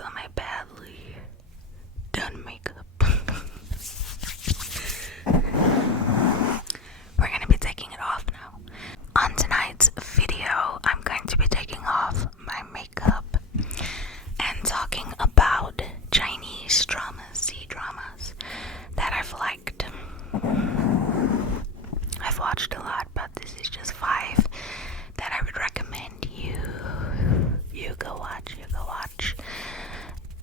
eyes on my badly done makeup. We're gonna be taking it off now. On tonight's video, I'm going to be taking off my makeup and talking about Chinese dramas, C-dramas that I've liked. I've watched a lot, but this is just 5 that I would recommend you go watch.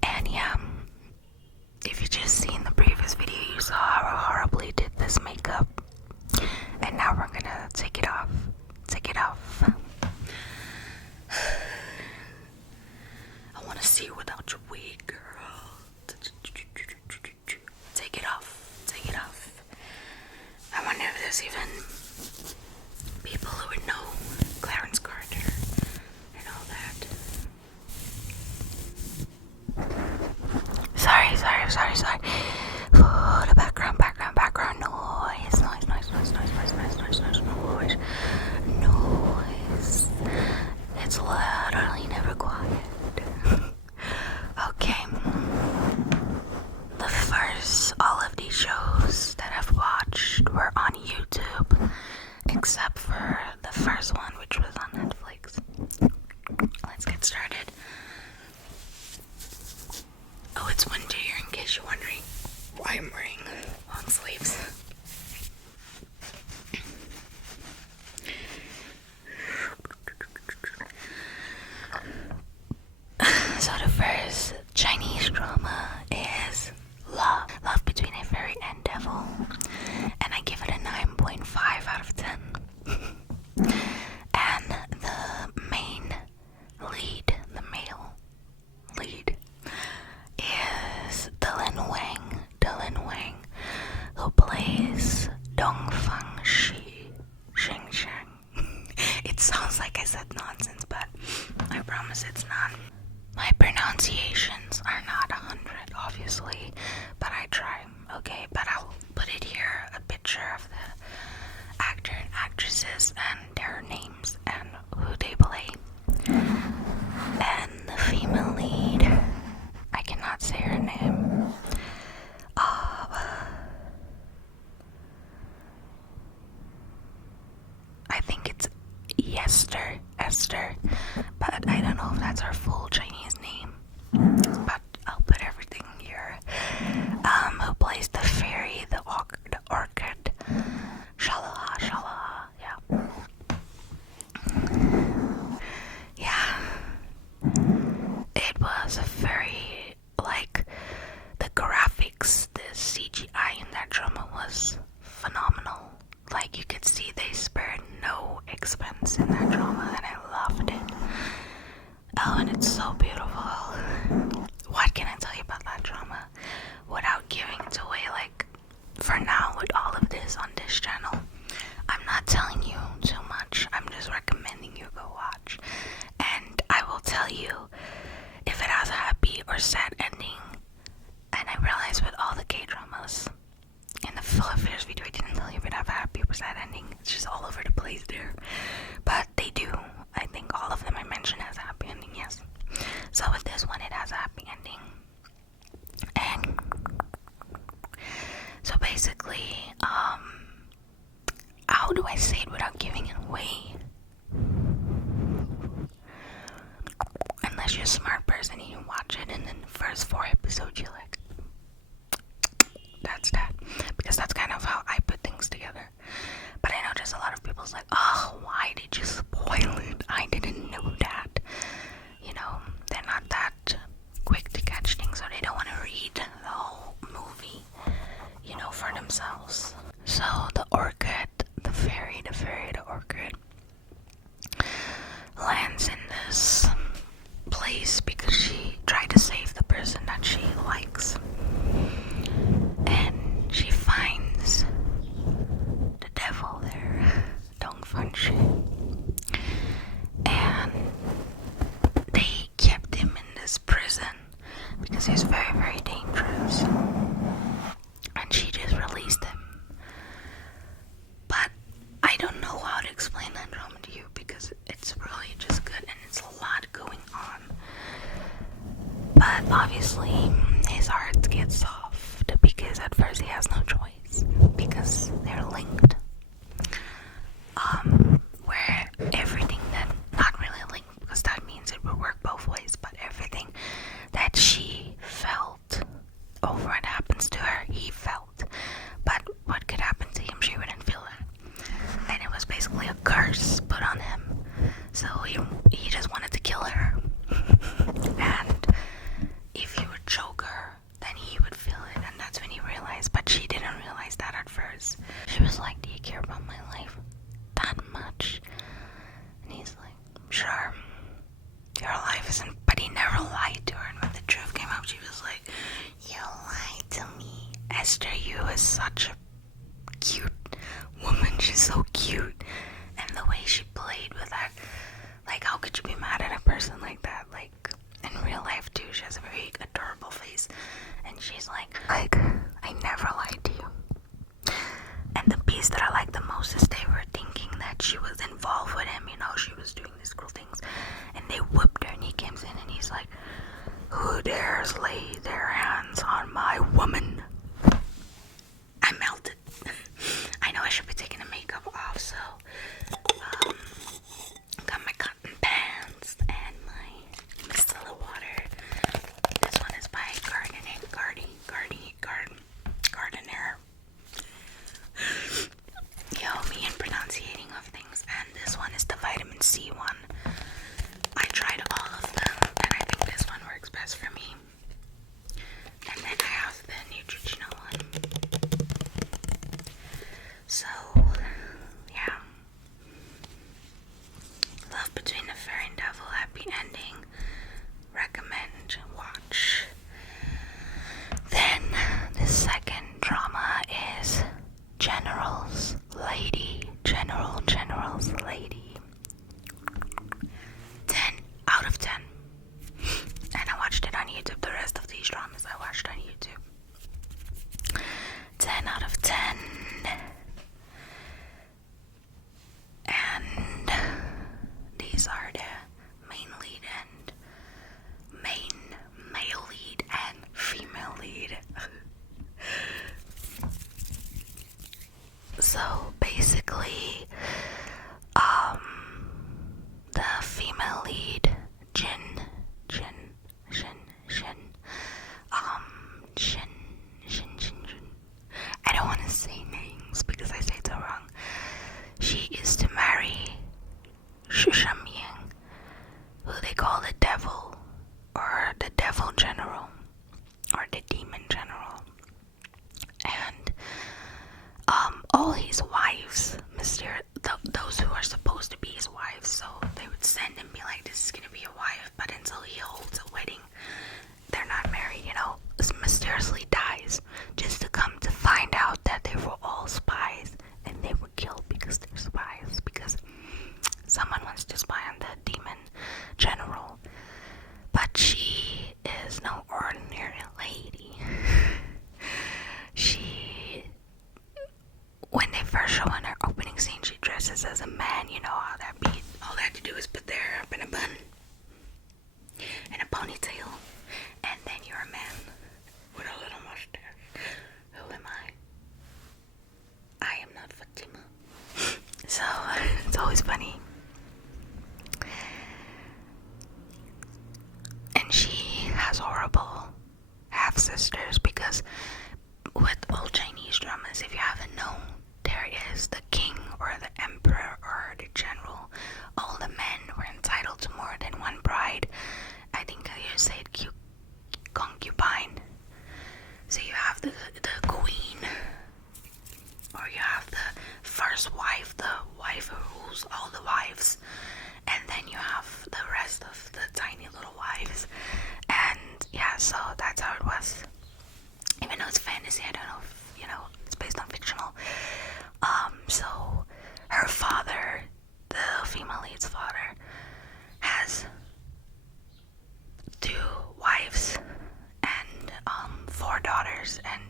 And yeah, if you just seen the previous video, you saw how I horribly did this makeup. And now we're gonna take it off. I wanna see you without your wig, girl. Take it off. I wonder if there's even people who would know Clarence Carter and all that. Sorry. Oh, the background noise. It's literally never quiet. Okay. All of these shows that I've watched were on YouTube, except for the first one, which was on Netflix. Let's get started. Oh, it's winter here, in case you're wondering why I'm wearing long sleeves. So the first Chinese drama is Love Between a Fairy and Devil, and I give it a 9.5 out of 10. And the main lead, the male lead, is Dylan Wang, who plays Dongfang Sheng. It sounds like I said nonsense, but I promise it's not. My pronunciations are not 100, obviously, but I try, okay? But I'll put it here, a picture of the actor and actresses and their names and who they play. And the female lead, I cannot say her name. I think it's Esther, but I don't know if that's her full Chinese name. But I'll put everything here. Who plays the fairy, the orchid, shala, yeah. It was a very, the graphics, the CGI in that drama was phenomenal. Like, you could see they spared no expense in that drama, and I loved it. Oh, and it's so beautiful. What can I tell you about that drama without giving it away? For now, with all of this on this channel, I'm not telling you too much. I'm just recommending you go watch. And I will tell you if it has a happy or sad ending. And I realized with all the K-dramas, in the Full Affairs video, I didn't tell you if it have a happy or sad ending. It's just all over the place there. But they do. I think all of them I mentioned has a happy ending, yes. So with this one, it has a happy ending. And so basically, how do I say it without giving it away? Unless you're a smart person and you watch it, and then the first 4 episodes you're like, that's that. Because that's kind of how I put things together. But I know there's a lot of people's like, oh, why did you spoil it? I didn't know that. You know, they're not that quick to catch things, or they don't want to read the whole movie, for themselves. So the orchid, the fairy, the orchid lands in this place because she tried to save the person that she likes. And she finds the devil there, Dongfang Shi. And they kept him in this prison because he's very, very dangerous. And she just released him. But I don't know how to explain that drama to you because it's really just good and it's a lot going on. But obviously his heart gets soft because at first he has no choice because they're linked. Where everything that, not really linked because that means it would work both ways, but everything that she felt over what happens to her, he felt. But what could happen to him, she wouldn't feel that. And it was basically a curse put on him. So he just wanted to kill her. And if he would choke her, then he would feel it. And that's when he realized, but she didn't realize that at first. She was like, do you care about my life that much? And he's like, sure, your life isn't, but he never lied to her. And when the truth came out, she was like, you lied to me. Esther, you is such a cute woman. She's so cute. And the way she played with that, like, how could you be mad at a person like that? Like, in real life too, she has a very adorable face. And she's like, I never lied to you. And the piece that I like the most is they were thinking that she was involved with him, you know, she was doing these cruel things. And they whipped her and he comes in and he's like, who dares lay their hands on my woman? I melted. I know I should be taking the makeup off, so got my cotton pants and my Mistela water. This one is by Gardener. Yo, me and pronunciating of things. And this one is the vitamin C one. I tried all of them, and I think this one works best for me. And then I have the Neutrogena one. So, yeah. Love Between the Fairy and Devil, happy ending. Recommend, watch. Then the second drama is General's Lady. General's Lady. 10 out of 10. And I watched it on YouTube. The rest of these dramas I watched on YouTube. 10 out of 10. And these are the main lead and male lead and female lead. So basically, the female lead, Jin, I don't want to say names because I say it wrong. She is to marry Shushamyang, who they call the devil, or the devil general, or the demon general. And all his wives, those who are supposed to be his wives, so they would send and be like, this is gonna be a wife, but until he holds a wedding, they're not married, you know, mysteriously dies, just to come to find out that they were all spies, and they were killed because they're spies, because someone wants to spy on the demon general. But she is no ordinary lady. When they first show in her opening scene, she dresses as a man. You know how that be. All they have to do is put their hair up in a bun and a ponytail, and then you're a man with a little mustache. Who am I? I am not Fatima. So it's always funny. And she has horrible half-sisters because with old Chinese dramas, if you haven't known, there is the king or the emperor or the general. All the men were entitled to more than one bride. I think you say it concubine. So you have the queen, or you have the first wife, the wife who rules all the wives, and then you have the rest of the tiny little wives. And yeah, so that's how it was. Even though it's fantasy, I don't know if, you know, it's based on fictional. So her father, the female lead's father, has 2 wives and 4 daughters, and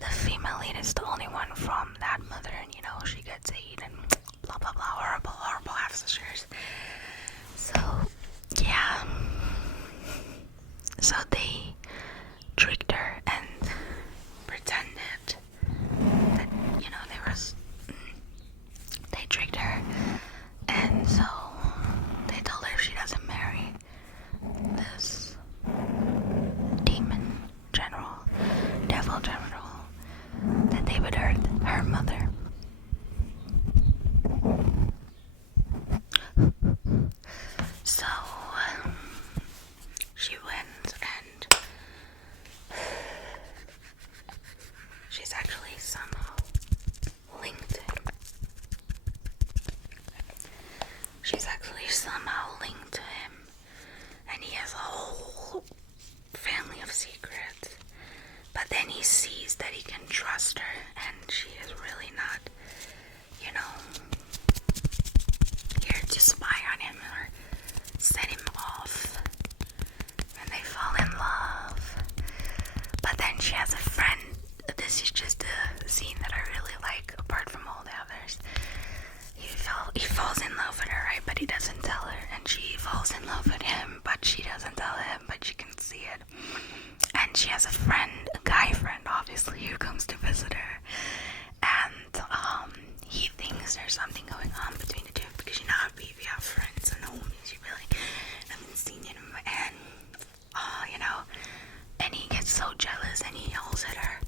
the female lead is the only one from that mother, and you know, she gets hate and blah blah blah, horrible half sisters. So yeah, So they tricked her and pretended that, they tricked her, and so they told her if she doesn't marry this demon general, devil general, that they would hurt her mother. So she went, and she's actually somehow linked to him. And he has a whole family of secrets. But then he sees that he can trust her, and she is really not, here to spy on him or set him off. And they fall in love. But then she has a friend. This is just a scene that I really like, apart from all the others. He falls in love with her, right? But he doesn't tell her. And she falls in love with him, but she doesn't tell him, but she can see it. And she has a friend, a guy friend, obviously, who comes to visit her. And he thinks there's something going on between the two, because if you have friends and homies, you really haven't seen him. And, and he gets so jealous and he yells at her.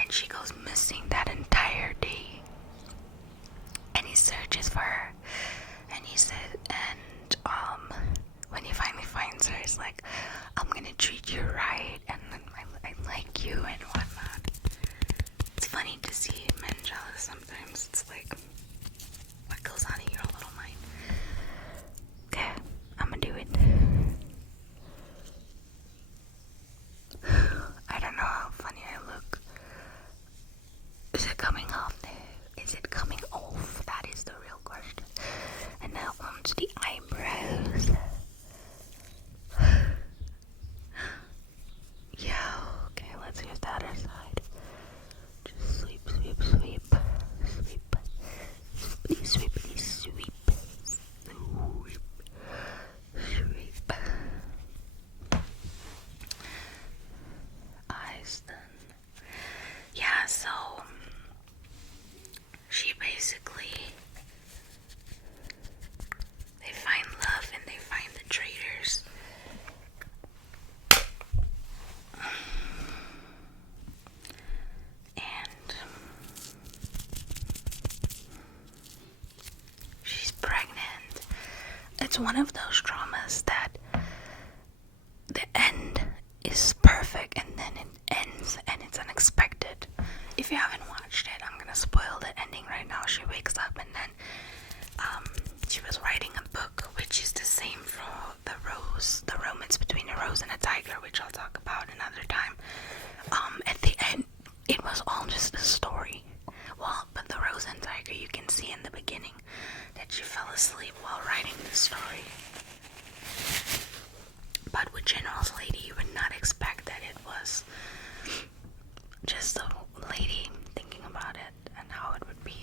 And she goes missing that entire day. And he searches for her. And he said, when he finally finds her, he's like, I'm gonna treat you right, and I like you and whatnot. It's funny to see men jealous sometimes. It's like, what goes on in your little mind? Okay, I'm gonna do it. I don't know how funny I look. Is it coming off there? Is it coming off? That is the real question. And now onto the eyebrows. Yeah, okay, let's use the other side. Just sweep, sweep, sweep, sweep, sweep, sweep, sweep, sweep, sweep. Eyes done. Yeah, so she basically, they find love and they find the traitors. And she's pregnant. It's one of those dramas that the end is perfect and then it ends and it's unexpected. If you haven't watched it, I'm gonna spoil the ending right now. She wakes up and then she was writing a book, which is the same for the romance between a rose and a tiger, which I'll talk about another time. At the end, it was all just a story. Well, but the rose and tiger, you can see in the beginning that she fell asleep while writing the story. But with General's Lady, you would not expect that it was just a lady thinking about it and how it would be.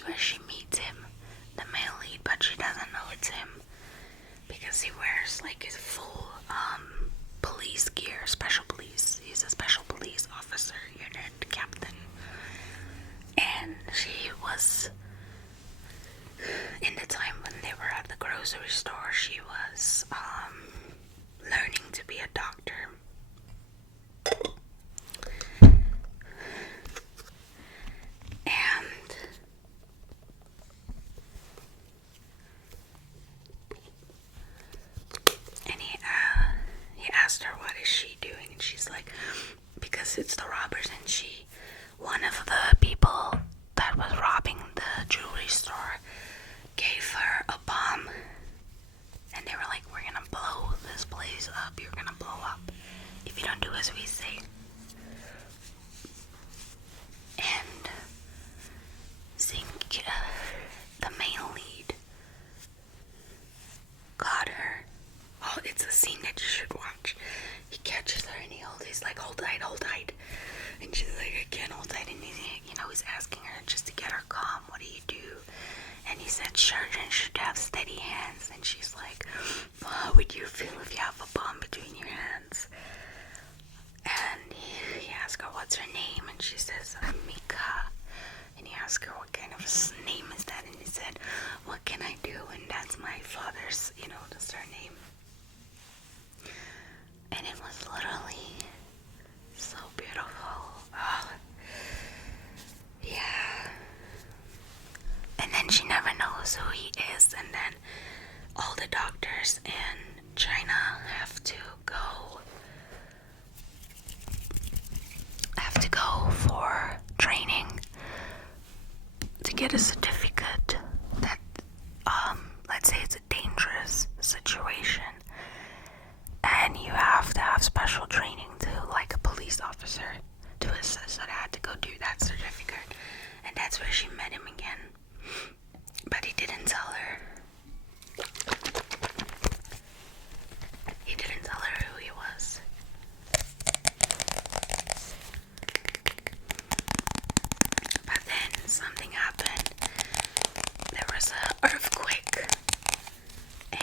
that's where she meets him, the male lead, but she doesn't know it's him because he wears like his full police gear, special police. He's a special police officer, unit captain. And she was, in the time when they were at the grocery store, she was learning to be a doctor. And he asked her what is she doing, and she's like, because it's the robbers, and one of the people that was robbing the jewelry store gave her a bomb, and they were like, we're gonna blow this place up, you're gonna blow up if you don't do as we say. And the male lead got her. Oh, it's a scene that you should watch. He catches her and he's like, hold tight. And she's like, I can't hold tight. And he's asking her just to get her calm, what do you do? And he said, surgeons should have steady hands. And she's like, how would you feel if you have a bomb between your hands? And he asked her, what's her name? And she says, Amika. And he asked her, what kind of name is that? And he said, what can I do? And that's my father's, the surname. And it was literally so beautiful. Oh, yeah. And then she never knows who he is. And then all the doctors in China have to go for training to get a certificate that, let's say it's a dangerous situation, and you have to have special training to, like a police officer, to assist. So they had to go do that certificate, and that's where she met him again. But he didn't tell her. He didn't tell her who he was. But then something happened. There was an earthquake, and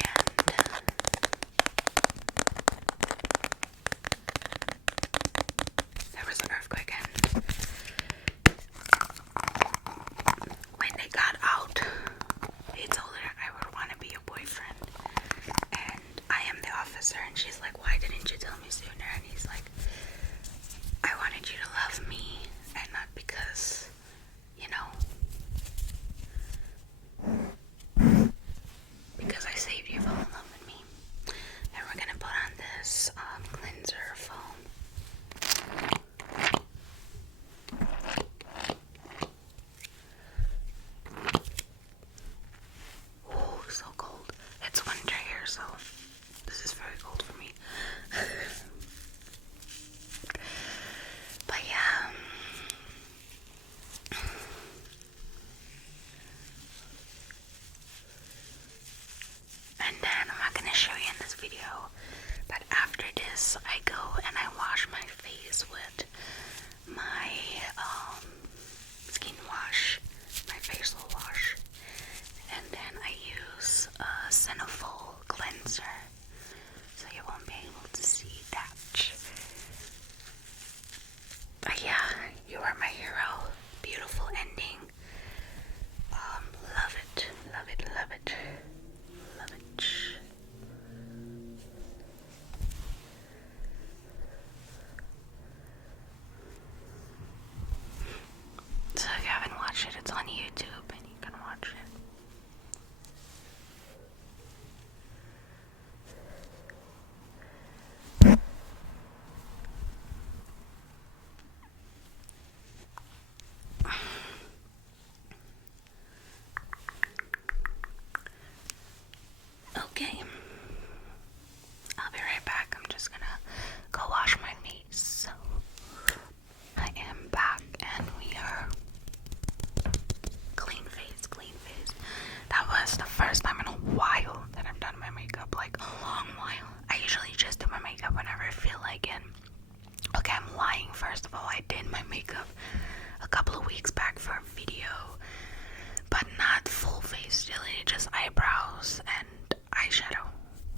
just eyebrows and eyeshadow.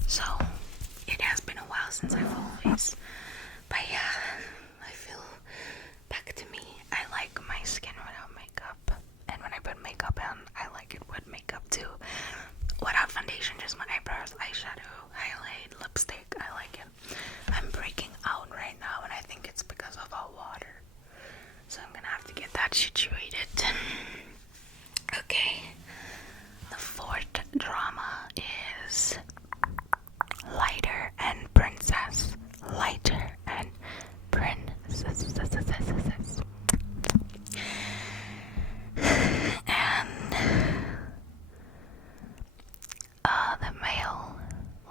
So it has been a while since I've always, but yeah, I feel back to me. I like my skin without makeup, and when I put makeup on, I like it with makeup too. Without foundation, just my eyebrows, eyeshadow, highlight, lipstick. I like it. I'm breaking out right now, and I think it's because of all water. So I'm gonna have to get that situated. Okay. The fourth drama is Lighter and Princess. Lighter and Princess. And the male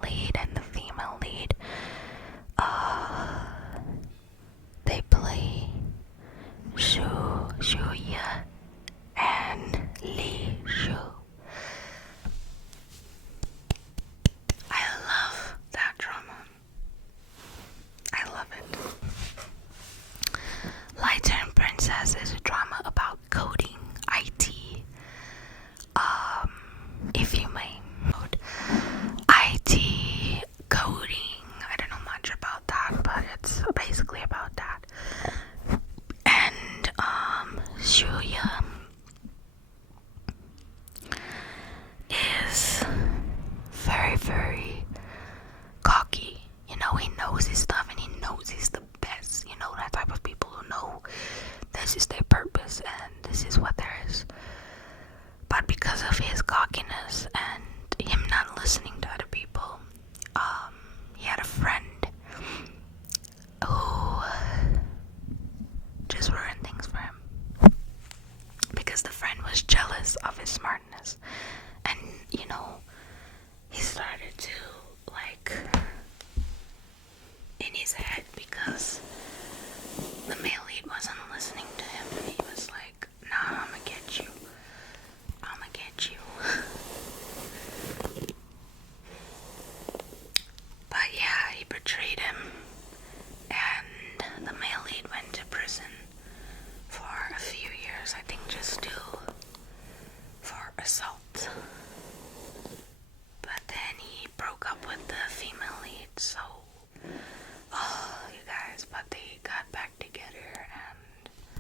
lead and the female lead, they play Shuya and Lee Shu. I love that drama. I love it. Lighter and Princess is a drama about coding, IT. If you may. IT, coding, I don't know much about that, but it's basically about that. And Shuya is very, very cocky. You know, he knows his stuff and he knows he's the best. You know, that type of people who know this is their purpose and this is what there is. But because of his cockiness and him not listening to other people, he had a friend who just ruined things for him. Because the friend was jealous of his smartness. And, you know, he started to, like, in his head, because the male lead wasn't listening to him, and he was like, nah, I'ma get you. I'ma get you. But yeah, he betrayed him, and the male lead went to prison for a few years, I think just for assault. But then he broke up with the female lead, so, oh, you guys, but they got back together, and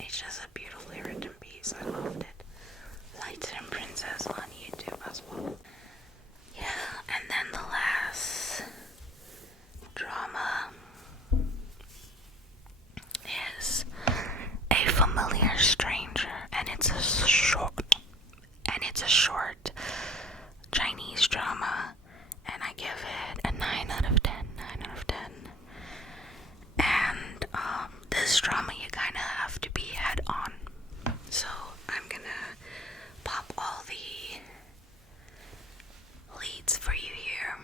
it's just a beautifully written piece. I loved it. Lighter and Princess on YouTube as well. Yeah, and then the last drama is A Familiar Stranger, and it's a short Chinese drama, and I give it a 9 out of 10. And this drama you kind of have to be head on. So I'm gonna pop all the leads for you here.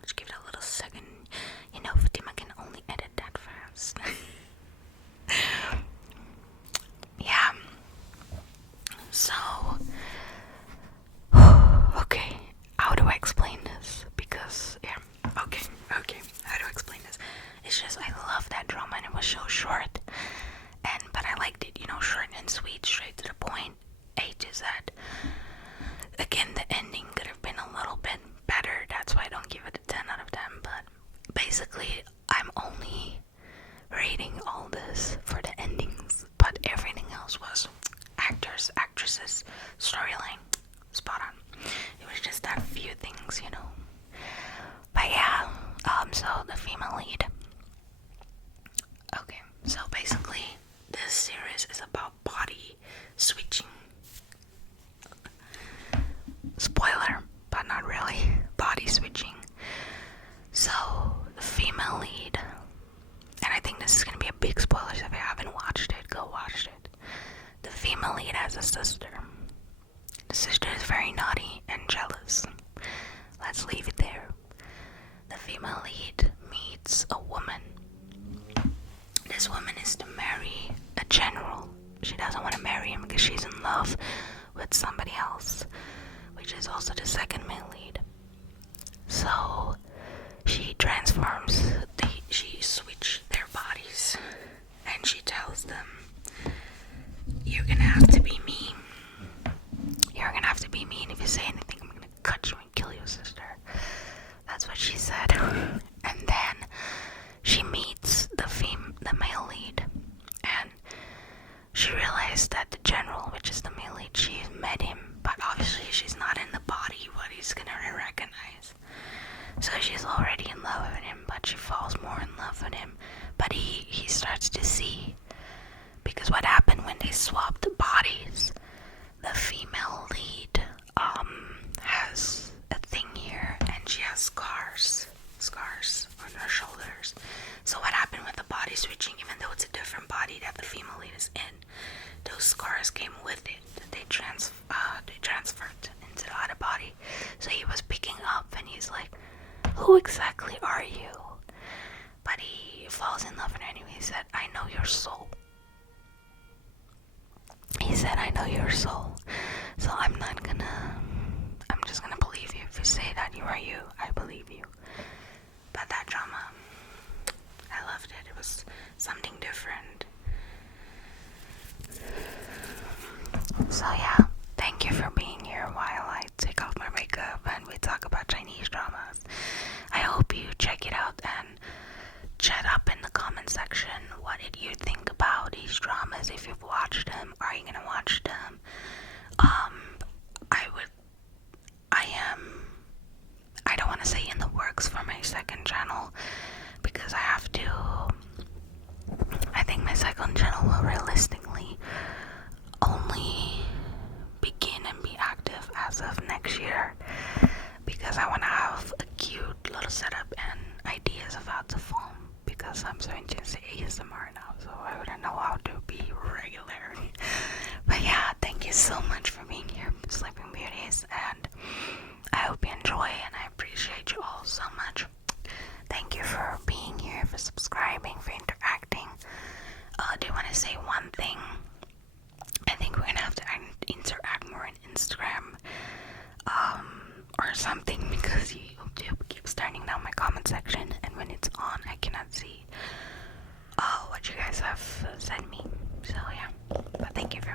Let's give it a little second. You know, Fatima can only edit that fast. Yeah. So, okay, how do I explain this? Because, yeah, okay, how do I explain this? It's just, I love that drama, and it was so short, but I liked it, you know, short and sweet, straight to the point, A to Z. Again, the ending could have been a little bit better, that's why I don't give it a 10 out of 10, but basically, I'm only rating all this for the endings, but everything else was actors, actresses, storyline, spot on. It was just that few things, you know. But yeah, so the female lead. Okay, so basically, this series is about body switching. Spoiler, but not really. Body switching. So, the female lead, and I think this is going to be a big spoiler, so if you haven't watched it, go watch it. The female lead has a sister. The sister is very naughty and jealous. Let's leave it there. The female lead meets a woman. This woman is to marry a general. She doesn't want to marry him because she's in love with somebody else, which is also the second male lead. So she transforms, she switches their bodies, and she tells them, you're gonna have to be she realized that the general, which is the male lead, she met him, but obviously she's not in the body what he's gonna recognize. So she's already in love with him, but she falls more in love with him. But he starts to see, because what happened when they swapped the bodies, the female lead has a thing here, and she has scars on her shoulders. So what happened with the body switching, even though it's a different body that the female lead is in, those scars came with it. They transferred into the other body. So he was picking up, and he's like, who exactly are you? But he falls in love with her anyway. He said, I know your soul. He said, I know your soul. So I'm just gonna believe you. If you say that you are you, I believe you. But that drama, I loved it. It was something different. So yeah, thank you for being here while I take off my makeup and we talk about Chinese dramas. I hope you check it out and chat up in the comment section. What did you think about these dramas? If you've watched them, are you gonna watch them? I don't want to say in the works for my second channel, because I think my second channel will realistically only begin and be active as of next year, because I want to have a cute little setup and ideas of how to film, because I'm so into ASMR now, so I wouldn't know how to be regular. But yeah, thank you so much for being here, Sleeping Beauties, and I hope you enjoy, and I appreciate you all so much. Thank you for being here, for subscribing, for interacting. Do you want to say one thing? I think we're gonna have to interact more on Instagram, or something, because YouTube keeps turning down my comment section, and when it's on, I cannot see what you guys have sent me. So yeah, but thank you for